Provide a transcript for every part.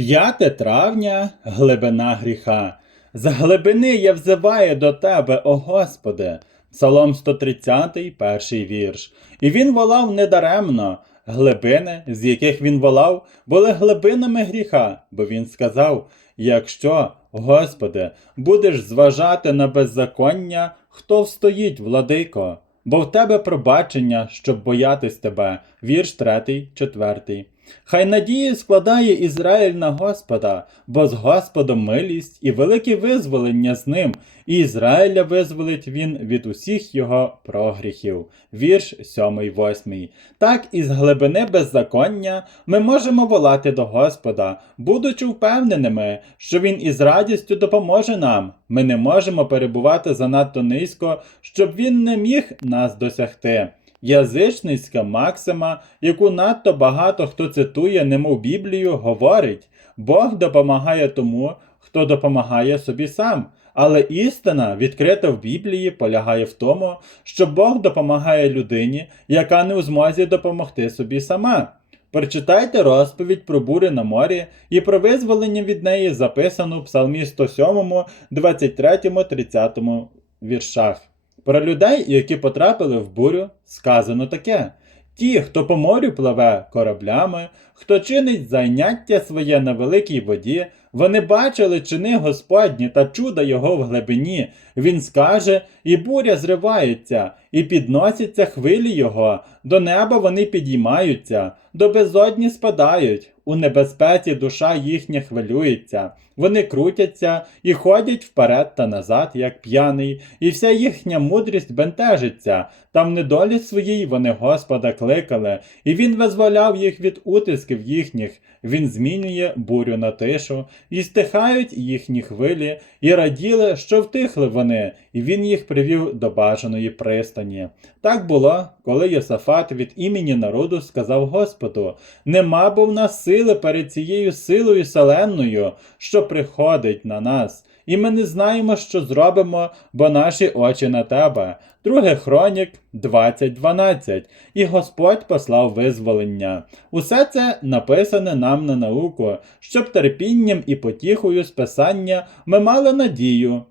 5 травня глибина гріха. З глибини я взиваю до тебе, о Господи. Псалом 130, перший вірш. І він волав недаремно. Глибини, з яких він волав, були глибинами гріха, бо він сказав: Якщо, Господи, будеш зважати на беззаконня, хто встоїть, владико? Бо в тебе пробачення, щоб боятись тебе. Вірш 3, 4. Хай надії складає Ізраїль на Господа, бо з Господом милість і велике визволення з ним, і Ізраїля визволить він від усіх його прогріхів. Вірш 7, 8. Так із глибини беззаконня ми можемо волати до Господа, будучи впевненими, що Він із радістю допоможе нам. Ми не можемо перебувати занадто низько, щоб він не міг нас досягти. Язичницька максима, яку надто багато хто цитує, немов Біблію, говорить: Бог допомагає тому, хто допомагає собі сам. Але істина, відкрита в Біблії, полягає в тому, що Бог допомагає людині, яка не у змозі допомогти собі сама. Прочитайте розповідь про бури на морі і про визволення від неї, записану в Псалмі 107, 23, 30 віршах. Про людей, які потрапили в бурю, сказано таке: ті, хто по морю пливе кораблями, хто чинить зайняття своє на великій воді, вони бачили чини Господні та чуда його в глибині. Він скаже, і буря зривається, і підносяться хвилі його, до неба вони підіймаються, до безодні спадають. У небезпеці душа їхня хвилюється, вони крутяться і ходять вперед та назад, як п'яний, і вся їхня мудрість бентежиться. Там недолі своїй вони Господа кликали, і він визволяв їх від утисків їхніх. Він змінює бурю на тишу, і стихають їхні хвилі, і раділи, що втихли вони, і він їх привів до бажаної пристані. Так було, коли Йосафат від імені народу сказав Господу: Нема бо в нас сили перед цією силою селенною, що приходить на нас. І ми не знаємо, що зробимо, бо наші очі на тебе. Друге Хронік 20.12. І Господь послав визволення. Усе це написане нам на науку, щоб терпінням і потіхою з писання ми мали надію.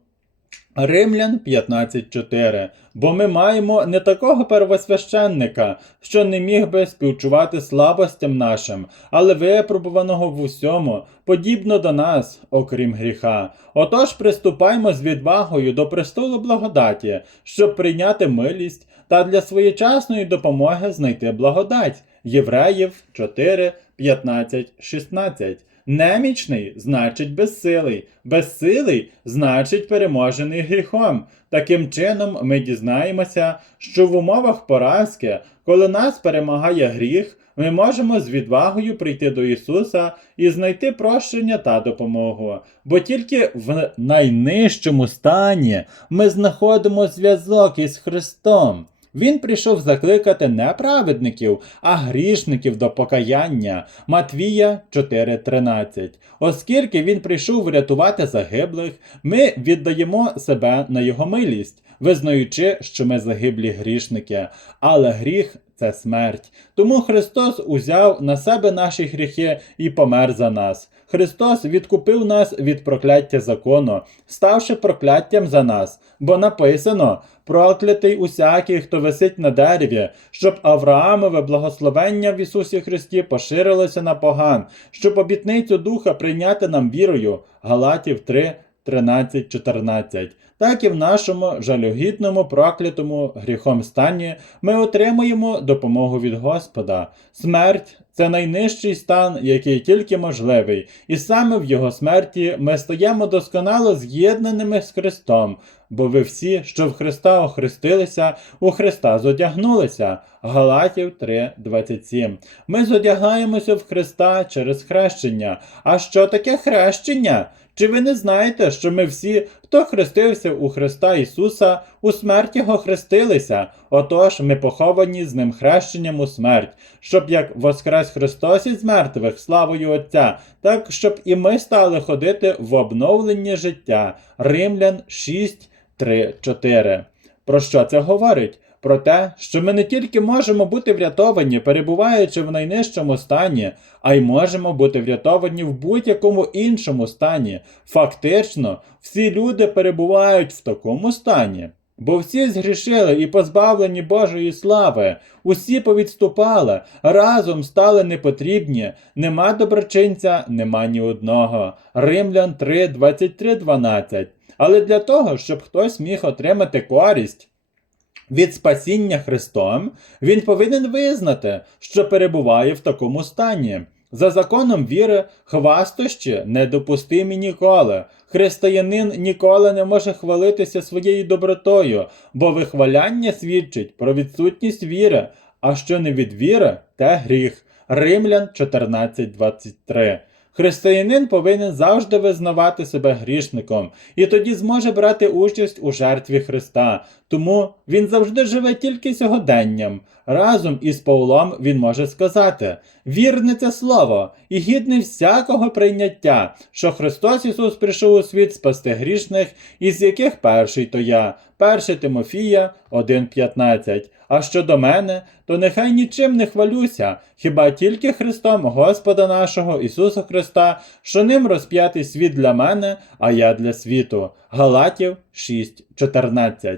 Римлян 15.4. Бо ми маємо не такого первосвященника, що не міг би співчувати слабостям нашим, але випробуваного в усьому, подібно до нас, окрім гріха. Отож приступаймо з відвагою до престолу благодаті, щоб прийняти милість та для своєчасної допомоги знайти благодать. Євреїв 4, 15, 16. Немічний значить безсилий, безсилий значить переможений гріхом. Таким чином, ми дізнаємося, що в умовах поразки, коли нас перемагає гріх, ми можемо з відвагою прийти до Ісуса і знайти прощення та допомогу. Бо тільки в найнижчому стані ми знаходимо зв'язок із Христом. Він прийшов закликати не праведників, а грішників до покаяння. Матвія 4:13. Оскільки він прийшов врятувати загиблих, ми віддаємо себе на його милість, визнаючи, що ми загиблі грішники, але гріх це смерть. Тому Христос узяв на себе наші гріхи і помер за нас. Христос відкупив нас від прокляття закону, ставши прокляттям за нас, бо написано: проклятий усякий, хто висить на дереві, щоб Авраамове благословення в Ісусі Христі поширилося на поган, щоб обітницю Духа прийняти нам вірою. Галатів 3, 13, 14. Так і в нашому жалюгідному, проклятому гріхом стані ми отримуємо допомогу від Господа. Смерть це найнижчий стан, який тільки можливий, і саме в його смерті ми стаємо досконало з'єднаними з Христом, бо ви всі, що в Христа охрестилися, у Христа зодягнулися. Галатів 3:27. Ми зодягаємося в Христа через хрещення. А що таке хрещення? Чи ви не знаєте, що ми всі, хто хрестився у Христа Ісуса, у смерті його хрестилися? Отож, ми поховані з ним хрещенням у смерть, щоб як воскрес Христос із мертвих славою Отця, так щоб і ми стали ходити в обновленні життя. Римлян 6, 3, 4. Про що це говорить? Про те, що ми не тільки можемо бути врятовані, перебуваючи в найнижчому стані, а й можемо бути врятовані в будь-якому іншому стані. Фактично, всі люди перебувають в такому стані. Бо всі згрішили і позбавлені Божої слави, усі повідступали, разом стали непотрібні, нема доброчинця, нема ні одного. Римлян 3, 23, 12. Але для того, щоб хтось міг отримати користь від спасіння Христом, він повинен визнати, що перебуває в такому стані. За законом віри, хвастощі недопустимі ніколи. Християнин ніколи не може хвалитися своєю добротою, бо вихваляння свідчить про відсутність віри, а що не від віри, те гріх. Римлян 14.23 Християнин повинен завжди визнавати себе грішником, і тоді зможе брати участь у жертві Христа. Тому він завжди живе тільки сьогоденням. Разом із Павлом він може сказати: вірне це слово і гідне всякого прийняття, що Христос Ісус прийшов у світ спасти грішних, із яких перший то я. 1 Тимофія 1.15. А щодо мене, то нехай нічим не хвалюся, хіба тільки Христом Господа нашого Ісуса Христа, що ним розп'ятий світ для мене, а я для світу. Галатів 6.14.